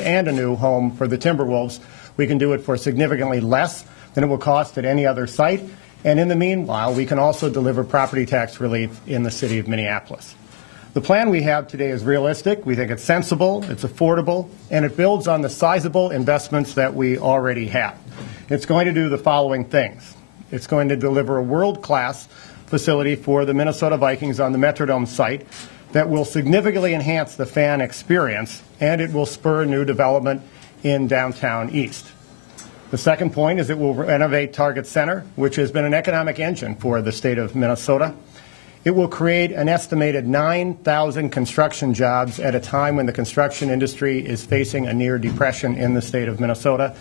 and a new home for the Timberwolves. We can do it for significantly less than it will cost at any other site. And in the meanwhile, we can also deliver property tax relief in the city of Minneapolis. The plan we have today is realistic. We think it's sensible, it's affordable, and it builds on the sizable investments that we already have. It's going to do the following things. It's going to deliver a world-class facility for the Minnesota Vikings on the Metrodome site that will significantly enhance the fan experience, and it will spur new development in downtown East. The second point is it will renovate Target Center, which has been an economic engine for the state of Minnesota. It will create an estimated 9,000 construction jobs at a time when the construction industry is facing a near depression in the state of Minnesota.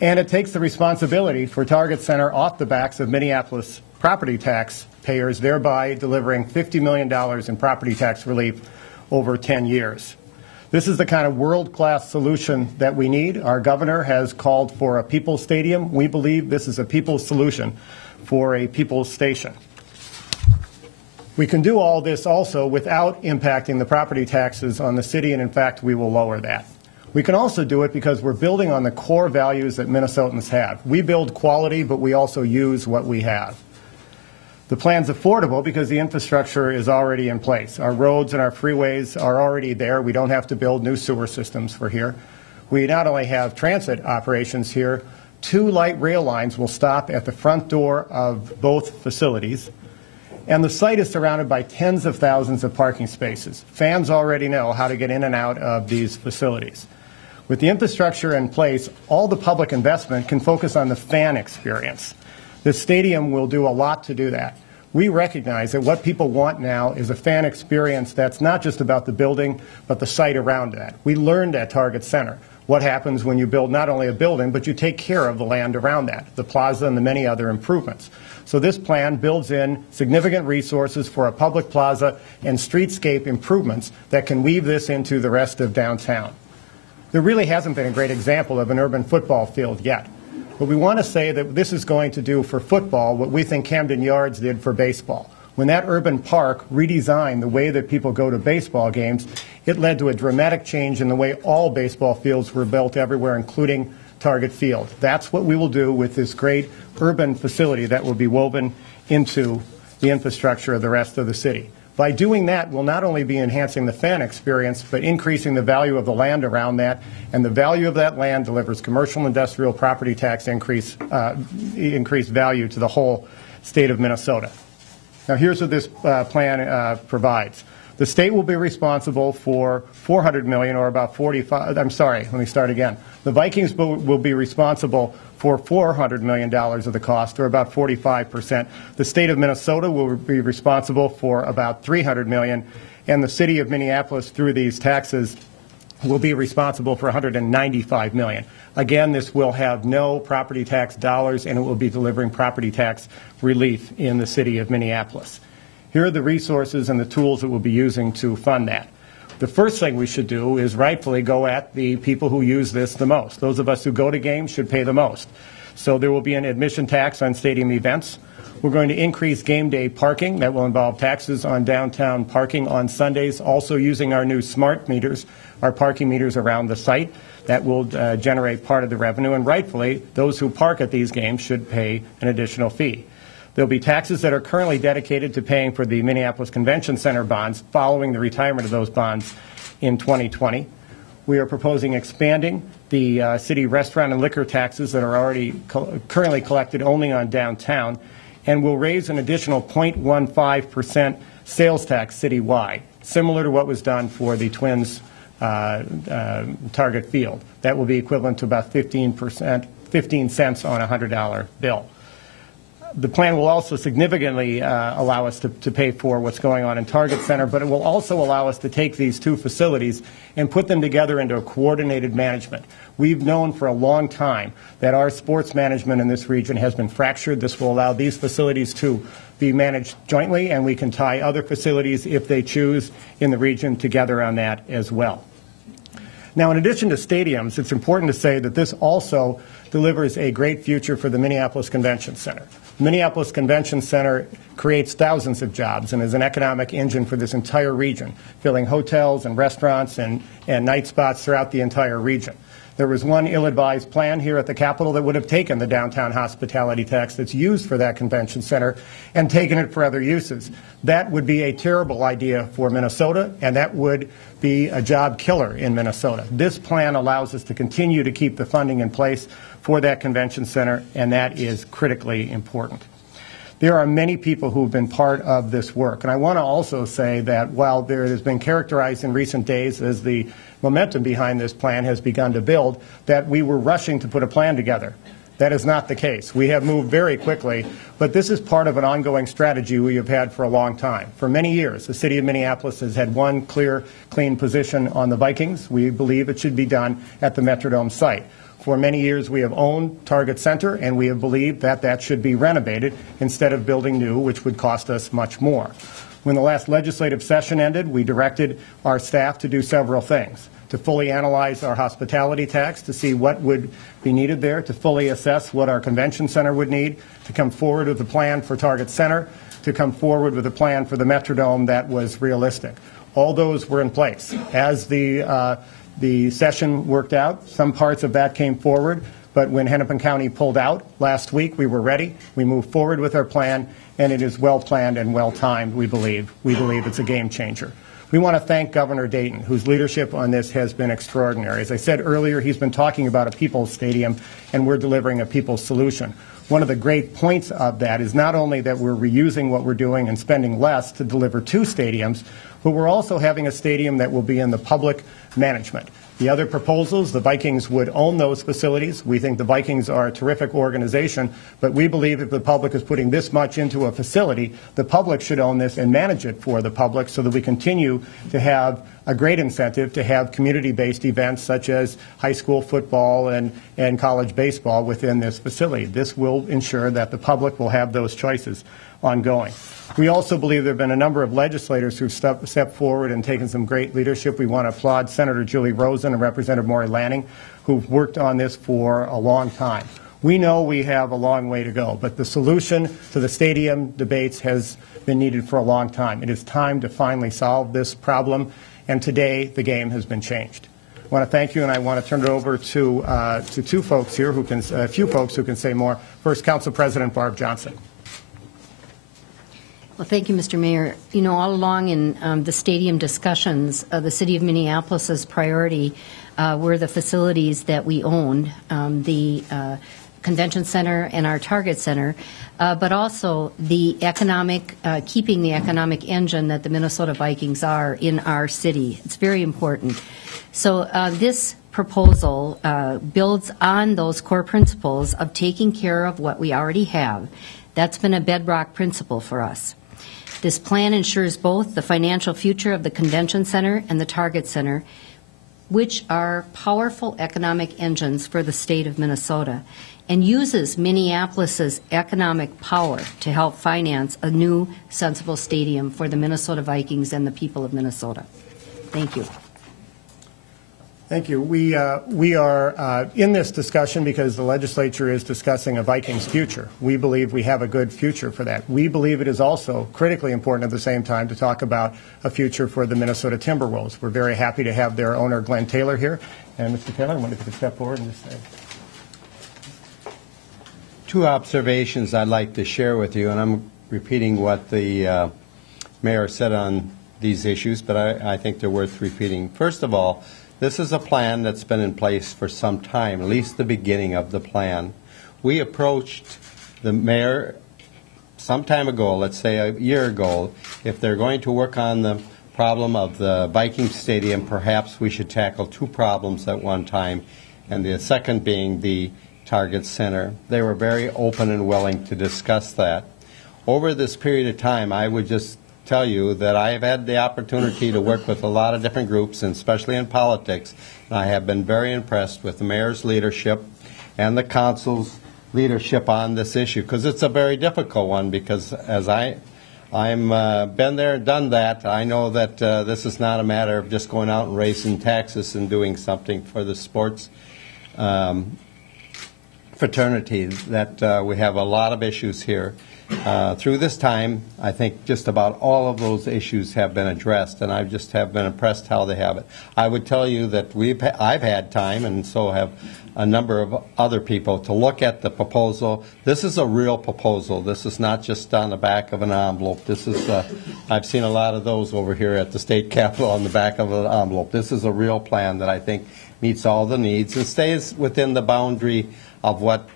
And it takes the responsibility for Target Center off the backs of Minneapolis property tax payers, thereby delivering $50 million in property tax relief over 10 years. This is the kind of world-class solution that we need. Our governor has called for a people's stadium. We believe this is a people's solution for a people's station. We can do all this also without impacting the property taxes on the city, and in fact, we will lower that. We can also do it because we're building on the core values that Minnesotans have. We build quality, but we also use what we have. The plan's affordable because the infrastructure is already in place. Our roads and our freeways are already there. We don't have to build new sewer systems for here. We not only have transit operations here, 2 light rail lines will stop at the front door of both facilities. And the site is surrounded by tens of thousands of parking spaces. Fans already know how to get in and out of these facilities. With the infrastructure in place, all the public investment can focus on the fan experience. This stadium will do a lot to do that. We recognize that what people want now is a fan experience that's not just about the building, but the site around that. We learned at Target Center what happens when you build not only a building, but you take care of the land around that, the plaza and the many other improvements. So this plan builds in significant resources for a public plaza and streetscape improvements that can weave this into the rest of downtown. There really hasn't been a great example of an urban football field yet. But we want to say that this is going to do for football what we think Camden Yards did for baseball. When that urban park redesigned the way that people go to baseball games, it led to a dramatic change in the way all baseball fields were built everywhere, including Target Field. That's what we will do with this great urban facility that will be woven into the infrastructure of the rest of the city. By doing that, we'll not only be enhancing the fan experience, but increasing the value of the land around that, and the value of that land delivers commercial and industrial property tax increased value to the whole state of Minnesota. Now, here's what this plan provides. The state will be responsible for $400 million, or about 45. I'm sorry. Let me start again. The Vikings will be responsible for $400 million of the cost, or about 45%. The state of Minnesota will be responsible for about $300 million, and the city of Minneapolis, through these taxes, will be responsible for $195 million. Again, this will have no property tax dollars, and it will be delivering property tax relief in the city of Minneapolis. Here are the resources and the tools that we'll be using to fund that. The first thing we should do is rightfully go at the people who use this the most. Those of us who go to games should pay the most. So there will be an admission tax on stadium events. We're going to increase game day parking. That will involve taxes on downtown parking on Sundays, also using our new smart meters, our parking meters around the site. That will generate part of the revenue, and rightfully, those who park at these games should pay an additional fee. There will be taxes that are currently dedicated to paying for the Minneapolis Convention Center bonds following the retirement of those bonds in 2020. We are proposing expanding the city restaurant and liquor taxes that are already currently collected only on downtown, and will raise an additional 0.15% sales tax citywide, similar to what was done for the Twins Target Field. That will be equivalent to about 15 cents on a $100 bill. The plan will also significantly allow us to pay for what's going on in Target Center, but it will also allow us to take these 2 facilities and put them together into a coordinated management. We've known for a long time that our sports management in this region has been fractured. This will allow these facilities to be managed jointly, and we can tie other facilities, if they choose, in the region together on that as well. Now, in addition to stadiums, it's important to say that this also delivers a great future for the Minneapolis Convention Center. Minneapolis Convention Center creates thousands of jobs and is an economic engine for this entire region, filling hotels and restaurants and night spots throughout the entire region. There was one ill-advised plan here at the Capitol that would have taken the downtown hospitality tax that's used for that convention center and taken it for other uses. That would be a terrible idea for Minnesota, and that would be a job killer in Minnesota. This plan allows us to continue to keep the funding in place for that convention center, and that is critically important. There are many people who have been part of this work, and I want to also say that while there has been characterized in recent days as the momentum behind this plan has begun to build, that we were rushing to put a plan together. That is not the case. We have moved very quickly, but this is part of an ongoing strategy we have had for a long time. For many years, the city of Minneapolis has had one clear, clean position on the Vikings. We believe it should be done at the Metrodome site. For many years, we have owned Target Center, and we have believed that that should be renovated instead of building new, which would cost us much more. When the last legislative session ended, we directed our staff to do several things: to fully analyze our hospitality tax, to see what would be needed there, to fully assess what our convention center would need, to come forward with a plan for Target Center, to come forward with a plan for the Metrodome that was realistic. All those were in place. As the session worked out, some parts of that came forward, but when Hennepin County pulled out last week, we were ready. We moved forward with our plan, and it is well planned and well timed, we believe. We believe it's a game changer. We want to thank Governor Dayton, whose leadership on this has been extraordinary. As I said earlier, he's been talking about a people's stadium, and we're delivering a people's solution. One of the great points of that is not only that we're reusing what we're doing and spending less to deliver two stadiums, but we're also having a stadium that will be in the public management. The other proposals, the Vikings would own those facilities. We think the Vikings are a terrific organization, but we believe if the public is putting this much into a facility, the public should own this and manage it for the public so that we continue to have a great incentive to have community-based events such as high school football and college baseball within this facility. This will ensure that the public will have those choices ongoing. We also believe there have been a number of legislators who've stepped forward and taken some great leadership. We want to applaud Senator Julie Rosen and Representative Maury Lanning, who've worked on this for a long time. We know we have a long way to go, but the solution to the stadium debates has been needed for a long time. It is time to finally solve this problem, and today the game has been changed. I want to thank you, and I want to turn it over to two folks here who can, a few folks who can say more. First, Council President Barb Johnson. Well, thank you, Mr. Mayor. You know, all along in the stadium discussions, the City of Minneapolis's priority were the facilities that we own, the Convention Center and our Target Center, but also the economic, keeping the economic engine that the Minnesota Vikings are in our city. It's very important. So this proposal builds on those core principles of taking care of what we already have. That's been a bedrock principle for us. This plan ensures both the financial future of the Convention Center and the Target Center, which are powerful economic engines for the state of Minnesota, and uses Minneapolis's economic power to help finance a new, sensible stadium for the Minnesota Vikings and the people of Minnesota. Thank you. Thank you. We are in this discussion because the legislature is discussing a Vikings future. We believe we have a good future for that. We believe it is also critically important at the same time to talk about a future for the Minnesota Timberwolves. We're very happy to have their owner, Glenn Taylor, here. And Mr. Taylor, I wonder if you could step forward and just say. Two observations I'd like to share with you, and I'm repeating what the mayor said on these issues, but I think they're worth repeating. First of all, this is a plan that's been in place for some time, at least the beginning of the plan. We approached the mayor some time ago, let's say a year ago, if they're going to work on the problem of the Viking Stadium, perhaps we should tackle two problems at one time, and the second being the Target Center. They were very open and willing to discuss that. Over this period of time, I would just tell you that I have had the opportunity to work with a lot of different groups, and especially in politics, and I have been very impressed with the mayor's leadership and the council's leadership on this issue, because it's a very difficult one, because as I'm been there and done that, I know that this is not a matter of just going out and raising taxes and doing something for the sports fraternity that we have a lot of issues here. Through this time, I think just about all of those issues have been addressed, and I just have been impressed how they have it. I would tell you that I've had time, and so have a number of other people, to look at the proposal. This is a real proposal. This is not just on the back of an envelope. This is, I've seen a lot of those over here at the state capitol on the back of an envelope. This is a real plan that I think meets all the needs and stays within the boundary of what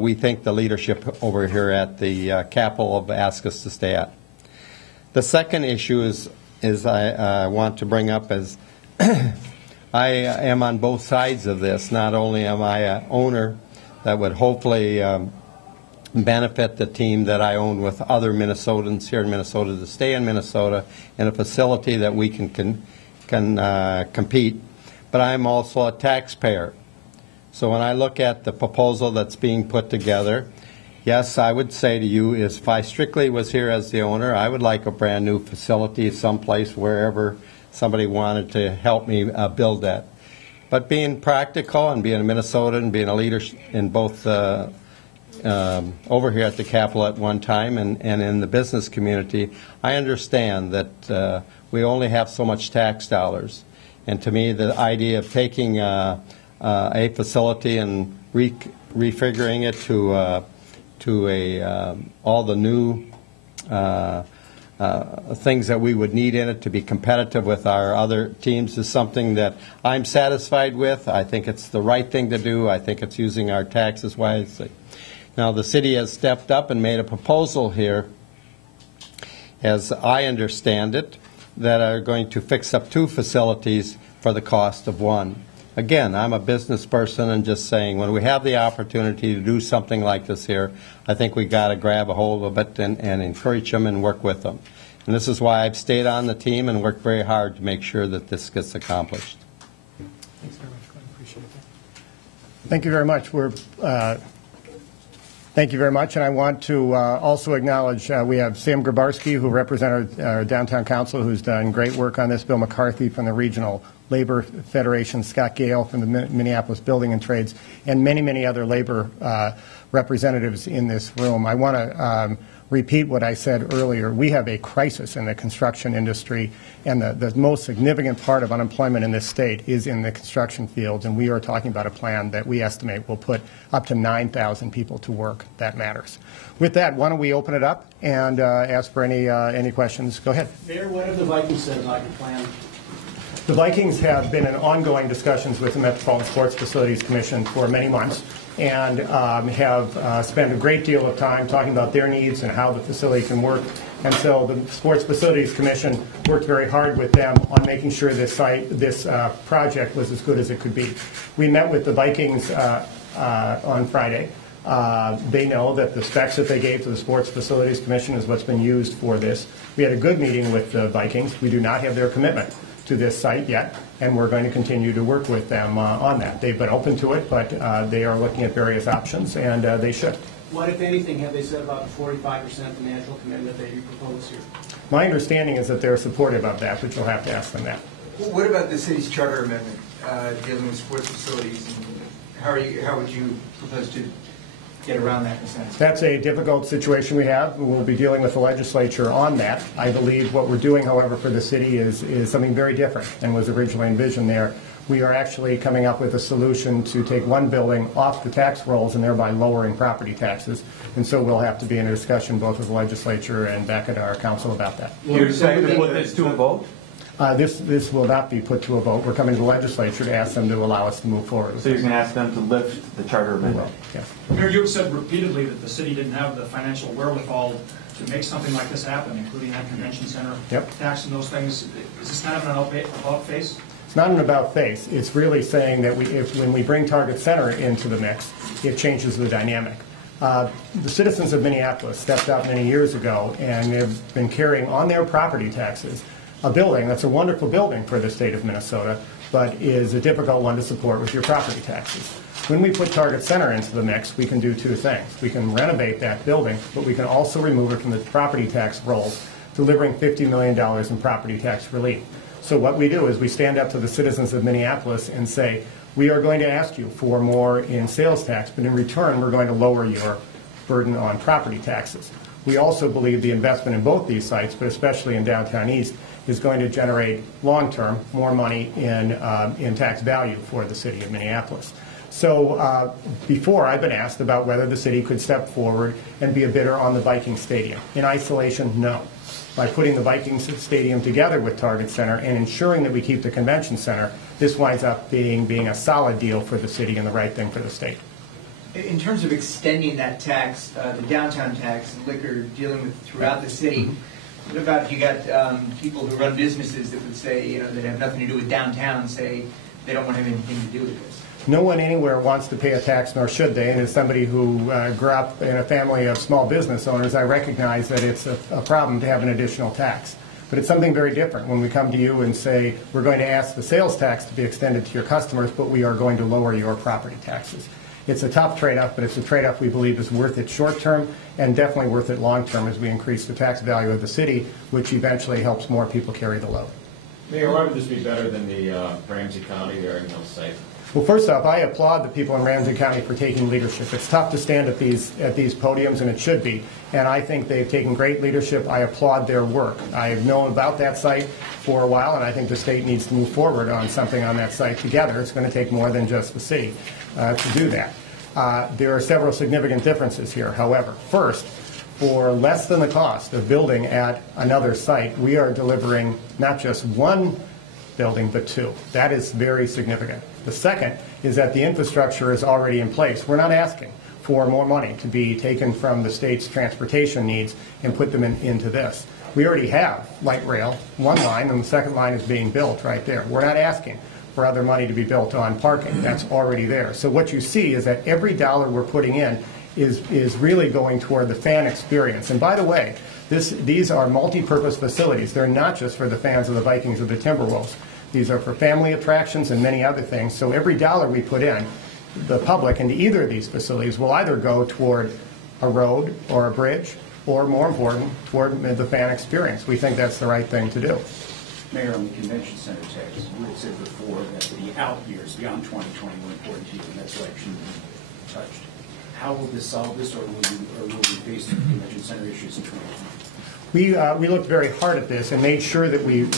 we think the leadership over here at the Capitol have asked us to stay at. The second issue is I want to bring up is I am on both sides of this. Not only am I an owner that would hopefully benefit the team that I own with other Minnesotans here in Minnesota to stay in Minnesota in a facility that we can compete, but I'm also a taxpayer. So when I look at the proposal that's being put together, yes, I would say to you is if I strictly was here as the owner, I would like a brand new facility someplace wherever somebody wanted to help me build that. But being practical and being a Minnesotan and being a leader in both over here at the Capitol at one time and in the business community, I understand that we only have so much tax dollars. And to me, the idea of taking a facility and refiguring it to all the new things that we would need in it to be competitive with our other teams is something that I'm satisfied with. I think it's the right thing to do. I think it's using our taxes wisely. Now, the city has stepped up and made a proposal here, as I understand it, that are going to fix up 2 facilities for the cost of 1. Again, I'm a business person and just saying when we have the opportunity to do something like this here, I think we got to grab a hold of it and encourage them and work with them. And this is why I've stayed on the team and worked very hard to make sure that this gets accomplished. Thanks very much, Glenn. Appreciate that. Thank you very much. Thank you very much, and I want to also acknowledge we have Sam Grabarski, who represented our downtown council, who's done great work on this, Bill McCarthy from the Regional Labor Federation, Scott Gale from the Minneapolis Building and Trades, and many, many other labor representatives in this room. I want to repeat what I said earlier. We have a crisis in the construction industry, and the most significant part of unemployment in this state is in the construction fields, and we are talking about a plan that we estimate will put up to 9,000 people to work. That matters. With that, why don't we open it up and ask for any questions? Go ahead. Mayor, what have the Vikings said about your plan? The Vikings have been in ongoing discussions with the Metropolitan Sports Facilities Commission for many months and have spent a great deal of time talking about their needs and how the facility can work. And so the Sports Facilities Commission worked very hard with them on making sure this project was as good as it could be. We met with the Vikings on Friday. They know that the specs that they gave to the Sports Facilities Commission is what's been used for this. We had a good meeting with the Vikings. We do not have their commitment to this site yet, and we're going to continue to work with them on that. They've been open to it, but they are looking at various options, and they should. What, if anything, have they said about the 45% financial commitment that you propose here? My understanding is that they're supportive of that, but you'll have to ask them that. What about the city's charter amendment dealing with sports facilities? And how would you propose to get around that in a sense? That's a difficult situation we have. We'll be dealing with the legislature on that. I believe what we're doing, however, for the city is something very different than was originally envisioned there. We are actually coming up with a solution to take one building off the tax rolls and thereby lowering property taxes. And so we'll have to be in a discussion both with the legislature and back at our council about that. You're saying to put this to a vote? This will not be put to a vote. We're coming to the legislature to ask them to allow us to move forward. So you're going to ask them to lift the charter amendment? Yes. Mayor, you have said repeatedly that the city didn't have the financial wherewithal to make something like this happen, including that convention center tax and those things. Is this kind of an about face? It's not an about face. It's really saying that when we bring Target Center into the mix, it changes the dynamic. The citizens of Minneapolis stepped up many years ago and have been carrying on their property taxes a building that's a wonderful building for the state of Minnesota, but is a difficult one to support with your property taxes. When we put Target Center into the mix, we can do 2 things. We can renovate that building, but we can also remove it from the property tax rolls, delivering $50 million in property tax relief. So what we do is we stand up to the citizens of Minneapolis and say, We are going to ask you for more in sales tax, but in return, we're going to lower your burden on property taxes. We also believe the investment in both these sites, but especially in downtown East, is going to generate long-term more money in tax value for the city of Minneapolis. So before, I've been asked about whether the city could step forward and be a bidder on the Vikings Stadium. In isolation, no. By putting the Vikings Stadium together with Target Center and ensuring that we keep the convention center, this winds up being a solid deal for the city and the right thing for the state. In terms of extending that tax, the downtown tax, liquor dealing with throughout the city, what about if you got people who run businesses that would say, that have nothing to do with downtown, say they don't want to have anything to do with this? No one anywhere wants to pay a tax, nor should they. And as somebody who grew up in a family of small business owners, I recognize that it's a problem to have an additional tax. But it's something very different when we come to you and say, we're going to ask the sales tax to be extended to your customers, but we are going to lower your property taxes. It's a tough trade-off, but it's a trade-off we believe is worth it short-term and definitely worth it long-term as we increase the tax value of the city, which eventually helps more people carry the load. Mayor, why would this be better than the Ramsey County or Mill site? Well, first off, I applaud the people in Ramsey County for taking leadership. It's tough to stand at these podiums, and it should be. And I think they've taken great leadership. I applaud their work. I have known about that site for a while, and I think the state needs to move forward on something on that site together. It's going to take more than just the city to do that. There are several significant differences here, however. First, for less than the cost of building at another site, we are delivering not just one building, but two. That is very significant. The second is that the infrastructure is already in place. We're not asking for more money to be taken from the state's transportation needs and put them into this. We already have light rail, one line, and the second line is being built right there. We're not asking for other money to be built on parking. That's already there. So what you see is that every dollar we're putting in is really going toward the fan experience. And by the way, these are multi-purpose facilities. They're not just for the fans of the Vikings or the Timberwolves. These are for family attractions and many other things. So every dollar we put in, the public into either of these facilities will either go toward a road or a bridge, or more important, toward the fan experience. We think that's the right thing to do. Mayor, on the convention center tax, we had said before that the out years beyond 2020 were important to you, and that's why it shouldn't be touched. How will this solve this, or will we face the convention center issues in 2020? We looked very hard at this and made sure that we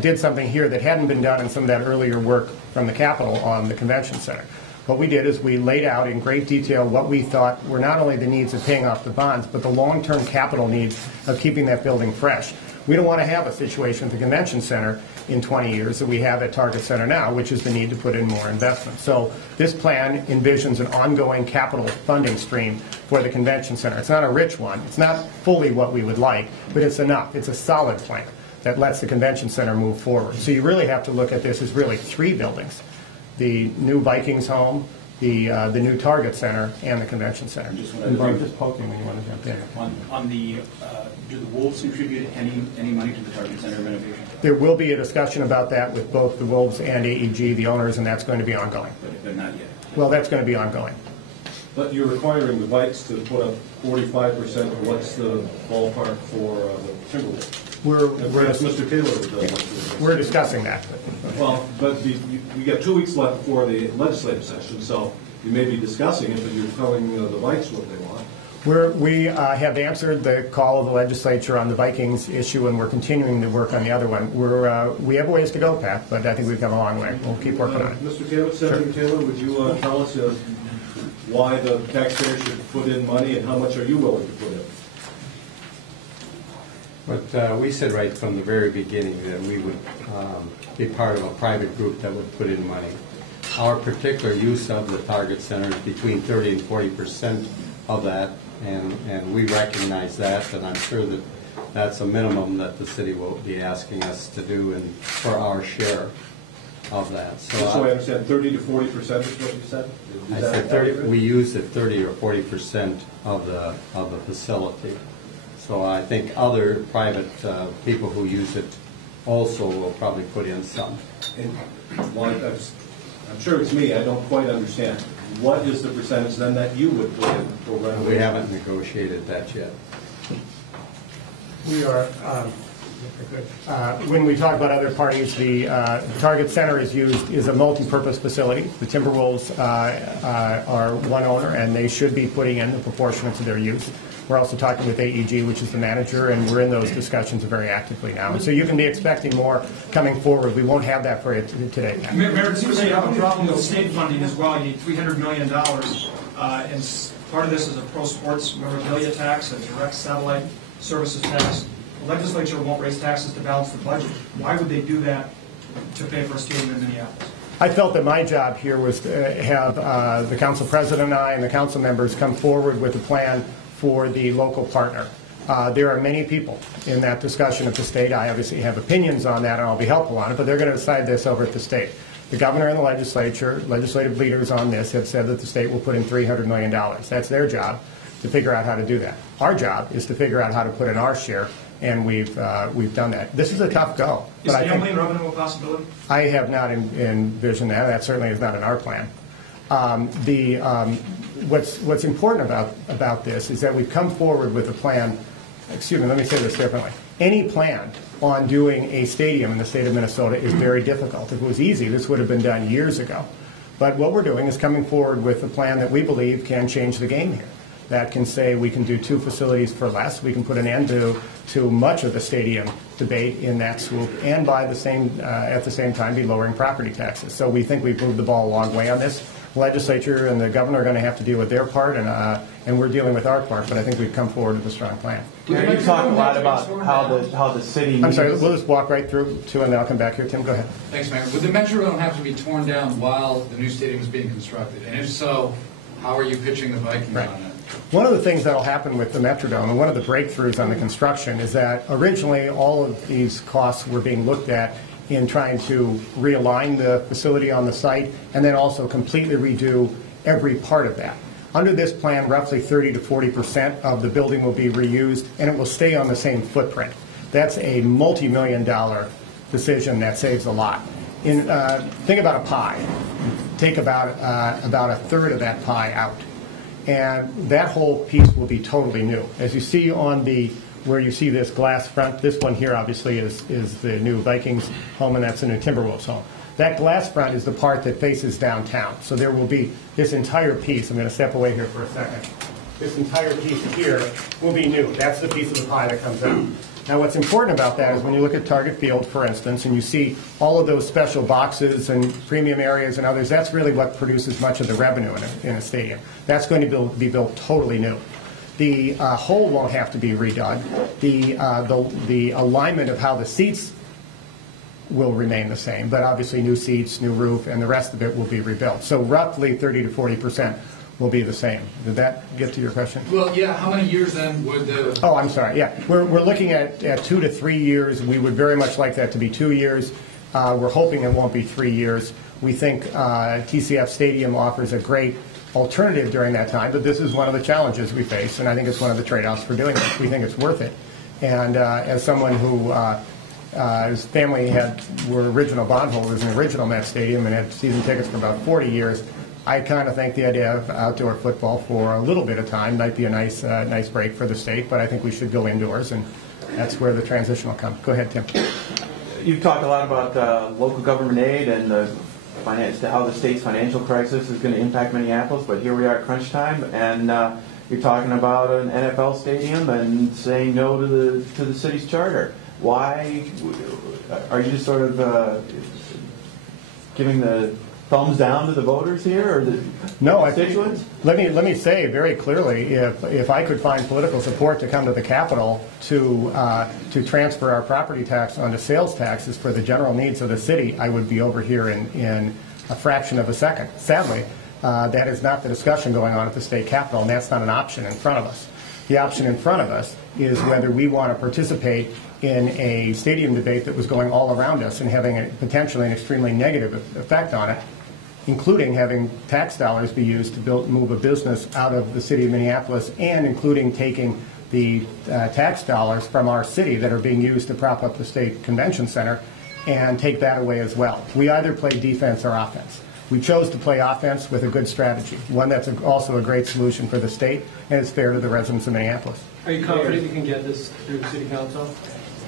did something here that hadn't been done in some of that earlier work from the Capitol on the convention center. What we did is we laid out in great detail what we thought were not only the needs of paying off the bonds, but the long-term capital needs of keeping that building fresh. We don't want to have a situation at the convention center in 20 years that we have at Target Center now, which is the need to put in more investment. So this plan envisions an ongoing capital funding stream for the convention center. It's not a rich one. It's not fully what we would like, but it's enough. It's a solid plan that lets the convention center move forward. So you really have to look at this as really three buildings: the new Vikings home, the new Target Center, and the convention center. Just poking when you want to jump in. On the do the Wolves contribute any money to the Target Center renovation? There will be a discussion about that with both the Wolves and AEG, the owners, and that's going to be ongoing. But not yet. Well, that's going to be ongoing. But you're requiring the Vikes to put up 45%, or what's the ballpark for the Timberwolves? We're discussing that. Well, but we got 2 weeks left before the legislative session, so you may be discussing it, but you're telling the Vikes what they want. We have answered the call of the legislature on the Vikings issue, and we're continuing to work on the other one. We have a ways to go, Pat, but I think we've come a long way. We'll keep working on it. Mr. Taylor, Senator Taylor, would you tell us why the taxpayer should put in money, and how much are you willing to put in? But we said right from the very beginning that we would be part of a private group that would put in money. Our particular use of the Target Center is between 30 and 40% of that, and we recognize that, and I'm sure that that's a minimum that the city will be asking us to do and for our share of that. So I understand 30 to 40% is what you said? I said 30, we use it 30 or 40% of the facility. So I think other private people who use it also will probably put in some. And why, I'm sure it's me, I don't quite understand. What is the percentage then that you would put in for renovation? We haven't negotiated that yet. We are When we talk about other parties, the Target Center is a multi-purpose facility. The Timberwolves are one owner, and they should be putting in the proportionate to their use. We're also talking with AEG, which is the manager, and we're in those discussions very actively now. And so you can be expecting more coming forward. We won't have that for you today. Mayor, it seems like you have a problem with state funding as well. You need $300 million, and part of this is a pro sports memorabilia tax, a direct satellite services tax. The legislature won't raise taxes to balance the budget. Why would they do that to pay for a stadium in Minneapolis? I felt that my job here was to have the council president and I and the council members come forward with a plan for the local partner. There are many people in that discussion at the state. I obviously have opinions on that, and I'll be helpful on it, but they're going to decide this over at the state. The governor and the legislature, legislative leaders on this have said that the state will put in $300 million. That's their job to figure out how to do that. Our job is to figure out how to put in our share, and we've done that. This is a tough go. Is gambling revenue a possibility? I have not envisioned that. That certainly is not in our plan. What's important about this is that we've come forward with a plan. Excuse me, let me say this differently. Any plan on doing a stadium in the state of Minnesota is very difficult. If it was easy, this would have been done years ago. But what we're doing is coming forward with a plan that we believe can change the game here. That can say we can do 2 facilities for less. We can put an end to much of the stadium debate in that swoop, and at the same time be lowering property taxes. So we think we've moved the ball a long way on this. Legislature and the governor are going to have to deal with their part, and we're dealing with our part. But I think we've come forward with a strong plan. You talk a lot about how the city. I'm sorry. We'll just walk right through to, and then I'll come back here. Tim, go ahead. Thanks, Mayor. Would the Metrodome have to be torn down while the new stadium is being constructed? And if so, how are you pitching the Vikings on that? One of the things that will happen with the Metrodome, and one of the breakthroughs on the construction, is that originally all of these costs were being looked at in trying to realign the facility on the site and then also completely redo every part of that. Under this plan, roughly 30 to 40% of the building will be reused, and it will stay on the same footprint. That's a multi-million-dollar decision that saves a lot. Think about a pie. Take about a third of that pie out, and that whole piece will be totally new. As you see on where you see this glass front, this one here obviously is the new Vikings home, and that's the new Timberwolves home. That glass front is the part that faces downtown. So there will be this entire piece. I'm going to step away here for a second. This entire piece here will be new. That's the piece of the pie that comes out. Now what's important about that is when you look at Target Field, for instance, and you see all of those special boxes and premium areas and others, that's really what produces much of the revenue in a stadium. That's going to be built totally new. The hole won't have to be redone. The alignment of how the seats will remain the same, but obviously new seats, new roof, and the rest of it will be rebuilt. So roughly 30 to 40% will be the same. Did that get to your question? Well, yeah. How many years then would the... Oh, I'm sorry. Yeah, we're looking at 2 to 3 years. We would very much like that to be 2 years. We're hoping it won't be 3 years. We think TCF Stadium offers a great alternative during that time, but this is one of the challenges we face, and I think it's one of the trade-offs for doing this. We think it's worth it. And as someone who his family were original bondholders in the original Met Stadium and had season tickets for about 40 years, I kind of think the idea of outdoor football for a little bit of time might be a nice break for the state, but I think we should go indoors, and that's where the transition will come. Go ahead, Tim. You've talked a lot about local government aid and how the state's financial crisis is going to impact Minneapolis, but here we are at crunch time, and you're talking about an NFL stadium and saying no to the city's charter. Why are you just sort of giving the thumbs down to the voters here, or the constituents? Let me say very clearly, if I could find political support to come to the Capitol to transfer our property tax onto sales taxes for the general needs of the city, I would be over here in a fraction of a second. Sadly, that is not the discussion going on at the state Capitol, and that's not an option in front of us. The option in front of us is whether we want to participate in a stadium debate that was going all around us and having potentially an extremely negative effect on it, including having tax dollars be used to move a business out of the city of Minneapolis, and including taking the tax dollars from our city that are being used to prop up the state convention center and take that away as well. We either play defense or offense. We chose to play offense with a good strategy, one that's also a great solution for the state and is fair to the residents of Minneapolis. Are you confident you can get this through the city council?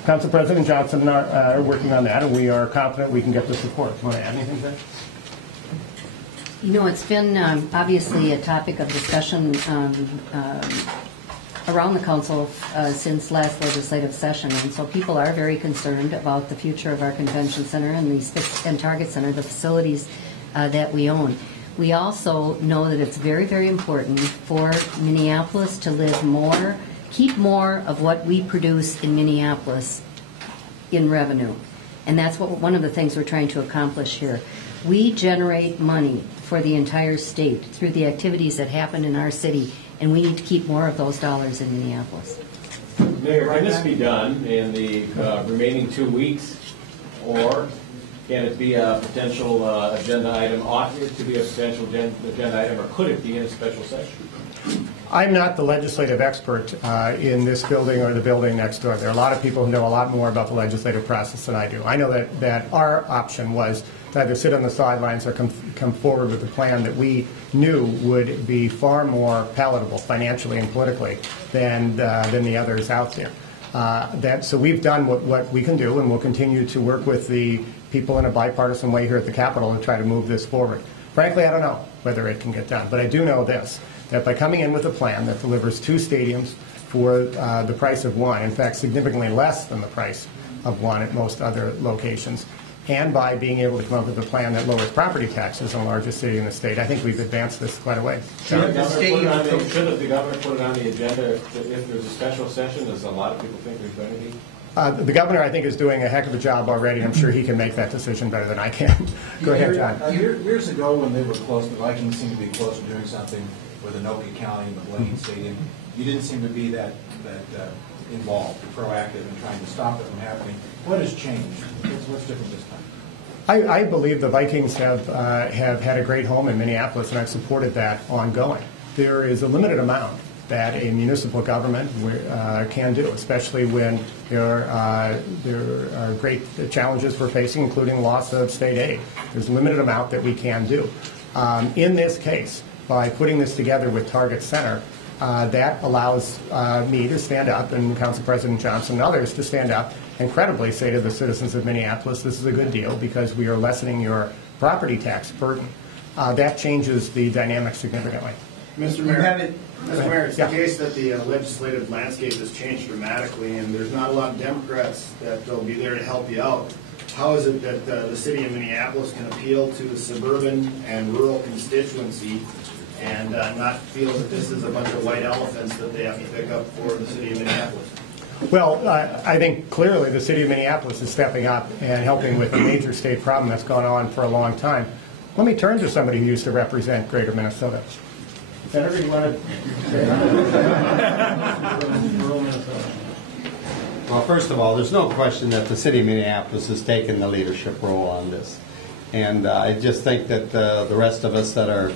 Council President Johnson and I are working on that, and we are confident we can get the support. Do you want to add anything to that? You know, it's been obviously a topic of discussion around the council since last legislative session, and so people are very concerned about the future of our convention center and Target Center, the facilities that we own. We also know that it's very, very important for Minneapolis to live more, keep more of what we produce in Minneapolis in revenue. And that's one of the things we're trying to accomplish here. We generate money for the entire state through the activities that happen in our city, and we need to keep more of those dollars in Minneapolis. Mayor, can this be done in the remaining 2 weeks, or can it be a potential agenda item? Ought it to be a potential agenda item, or could it be in a special session? I'm not the legislative expert in this building or the building next door. There are a lot of people who know a lot more about the legislative process than I do. I know that our option was to either sit on the sidelines or come forward with a plan that we knew would be far more palatable financially and politically than the others out there. So we've done what we can do, and we'll continue to work with the people in a bipartisan way here at the Capitol to try to move this forward. Frankly, I don't know whether it can get done, but I do know this, that by coming in with a plan that delivers 2 stadiums for the price of one, in fact significantly less than the price of one at most other locations, and by being able to come up with a plan that lowers property taxes in the largest city in the state, I think we've advanced this quite a way. Should the governor put it on the agenda if there's a special session, as a lot of people think there's going to be? The governor, I think, is doing a heck of a job already. I'm sure he can make that decision better than I can. Go ahead, John. Years ago, when they were close, the Vikings seemed to be close to doing something with Anoka County and the Blaine Stadium. You didn't seem to be that involved, proactive in trying to stop it from happening. What has changed? What's different this time? I believe the Vikings have had a great home in Minneapolis, and I've supported that ongoing. There is a limited amount that a municipal government can do, especially when there are great challenges we're facing, including loss of state aid. There's a limited amount that we can do. In this case, by putting this together with Target Center, that allows me to stand up, and Council President Johnson and others to stand up and credibly say to the citizens of Minneapolis, this is a good deal because we are lessening your property tax burden. That changes the dynamic significantly. Mr. Mayor, it's the case that the legislative landscape has changed dramatically, and there's not a lot of Democrats that will be there to help you out. How is it that the city of Minneapolis can appeal to the suburban and rural constituency and not feel that this is a bunch of white elephants that they have to pick up for the city of Minneapolis? Well, I think clearly the city of Minneapolis is stepping up and helping with a major state problem that's gone on for a long time. Let me turn to somebody who used to represent Greater Minnesota. Senator, you want to say rural Minnesota? Well, first of all, there's no question that the city of Minneapolis has taken the leadership role on this. And I just think that the rest of us that are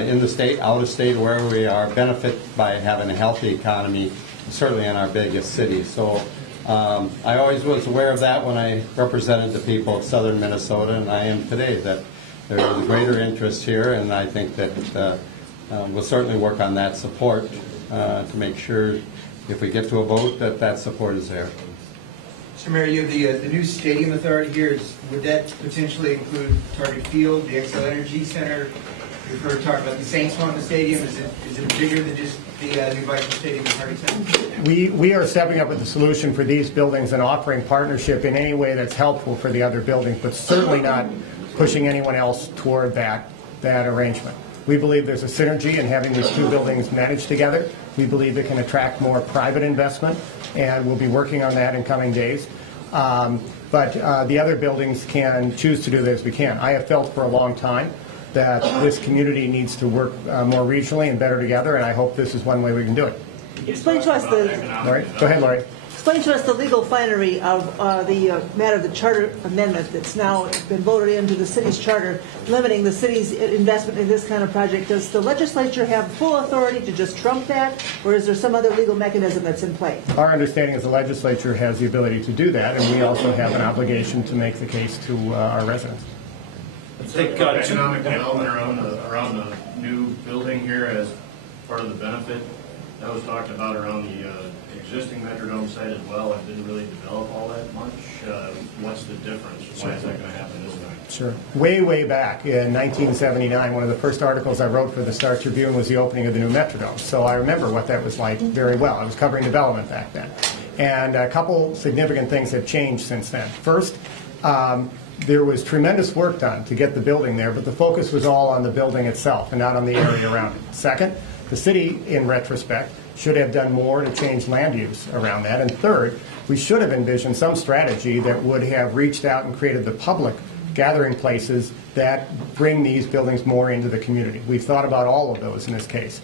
in the state, out of state, wherever we are, benefit by having a healthy economy, certainly in our biggest city. So I always was aware of that when I represented the people of southern Minnesota, and I am today, that there is a greater interest here, and I think that we'll certainly work on that support to make sure if we get to a vote that support is there. Mr. Mayor, you have the new stadium authority here. Would that potentially include Target Field, the XL Energy Center? We've heard talk about the Saints on the stadium. Is it bigger than just the new Vikings Stadium and Target Center? We are stepping up with the solution for these buildings and offering partnership in any way that's helpful for the other buildings, but certainly not pushing anyone else toward that arrangement. We believe there's a synergy in having these 2 buildings managed together. We believe it can attract more private investment, and we'll be working on that in coming days. But the other buildings can choose to do this. We can. I have felt for a long time that this community needs to work more regionally and better together, and I hope this is one way we can do it. Explain to us Lori? Go ahead, Lori. Explain to us the legal finery of the matter of the charter amendment that's now been voted into the city's charter, limiting the city's investment in this kind of project. Does the legislature have full authority to just trump that, or is there some other legal mechanism that's in play? Our understanding is the legislature has the ability to do that, and we also have an obligation to make the case to our residents. Let's take economic development around the new building here as part of the benefit That was talked about around the existing Metrodome site as well. It didn't really develop all that much. What's the difference? Why is that going to happen this time? Sure. Way back in 1979, one of the first articles I wrote for the Star Tribune was the opening of the new Metrodome. So I remember what that was like very well. I was covering development back then. And a couple significant things have changed since then. First, there was tremendous work done to get the building there, but the focus was all on the building itself and not on the area around it. Second, the city, in retrospect, should have done more to change land use around that. And third, we should have envisioned some strategy that would have reached out and created the public gathering places that bring these buildings more into the community. We've thought about all of those in this case.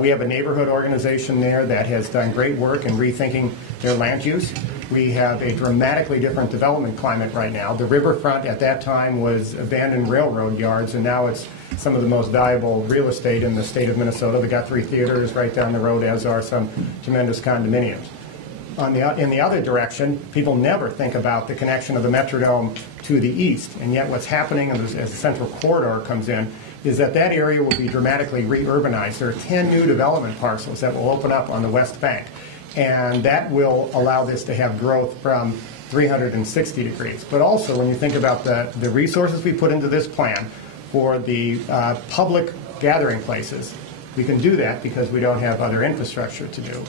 We have a neighborhood organization there that has done great work in rethinking their land use. We have a dramatically different development climate right now. The riverfront at that time was abandoned railroad yards, and now it's some of the most valuable real estate in the state of Minnesota. The Guthrie Theater is right down the road, as are some tremendous condominiums. In the other direction, people never think about the connection of the Metrodome to the east, and yet what's happening as the central corridor comes in is that that area will be dramatically re-urbanized. There are 10 new development parcels that will open up on the West Bank, and that will allow this to have growth from 360 degrees. But also, when you think about the resources we put into this plan for the public gathering places, we can do that because we don't have other infrastructure to do.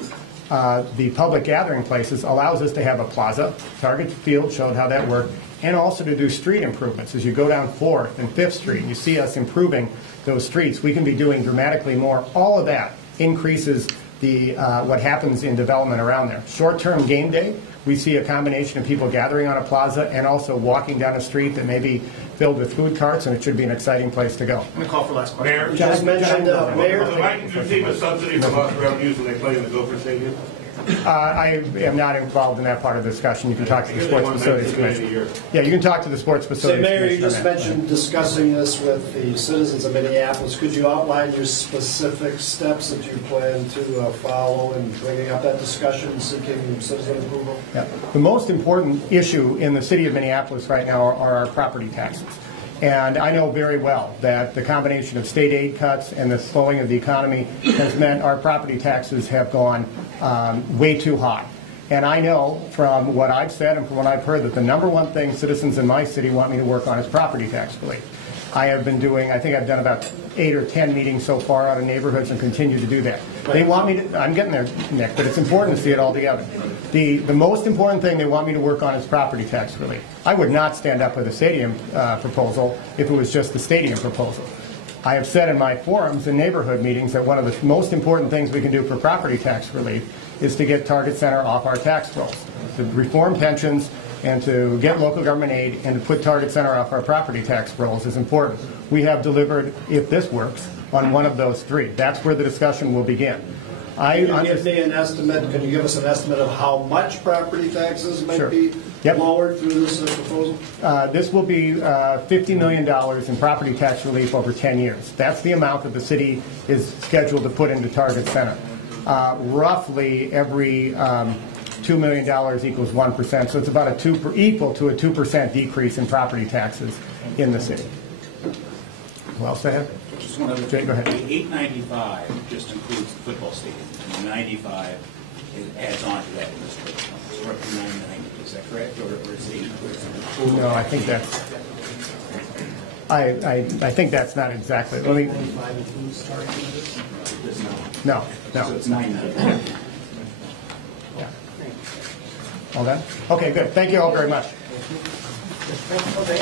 The public gathering places allows us to have a plaza. Target Field showed how that worked, and also to do street improvements. As you go down 4th and 5th Street, and you see us improving those streets. We can be doing dramatically more. All of that increases the what happens in development around there. Short-term game day, we see a combination of people gathering on a plaza and also walking down a street that may be filled with food carts, and it should be an exciting place to go. I'm going to call for last question. Mayor, You just mentioned, Mayor. the Vikings receive a subsidy from lost revenues when they play in the Gopher Stadium? I am not involved in that part of the discussion. You can talk to the Sports Facilities Commission. Yeah, you can talk to the Sports Facilities Mayor, Commission. you just mentioned discussing this with the citizens of Minneapolis. Could you outline your specific steps that you plan to follow in bringing up that discussion, seeking citizen approval? Yeah. The most important issue in the city of Minneapolis right now are our property taxes. And I know very well that the combination of state aid cuts and the slowing of the economy has meant our property taxes have gone way too high. And I know from what I've said and from what I've heard that the number one thing citizens in my city want me to work on is property tax relief. I have been doing, I think I've done about 8 or 10 meetings so far out of neighborhoods and continue to do that. They want me to, I'm getting there, Nick, but it's important to see it all together. The most important thing they want me to work on is property tax relief. I would not stand up with a stadium proposal if it was just the stadium proposal. I have said in my forums and neighborhood meetings that one of the most important things we can do for property tax relief is to get Target Center off our tax rolls, to reform pensions and to get local government aid and to put Target Center off our property tax rolls is important. We have delivered, if this works, on one of those three. That's where the discussion will begin. Can you give me an estimate? Can you give us an estimate of how much property taxes might be lowered through this proposal? This will be $50 million in property tax relief over 10 years. That's the amount that the city is scheduled to put into Target Center. Roughly every $2 million equals 1%, so it's about equal to a 2% decrease in property taxes in the city. Who else I have? Just one other Jay, go ahead. The 895 just includes the football stadium, and the 95 adds on to that in this first one. So we're up to 990. Is that correct, or is it 8? No, I think that's. I think that's not exactly. Let me. No. So it's 990. Yeah. All done? Okay, good. Thank you all very much. Okay.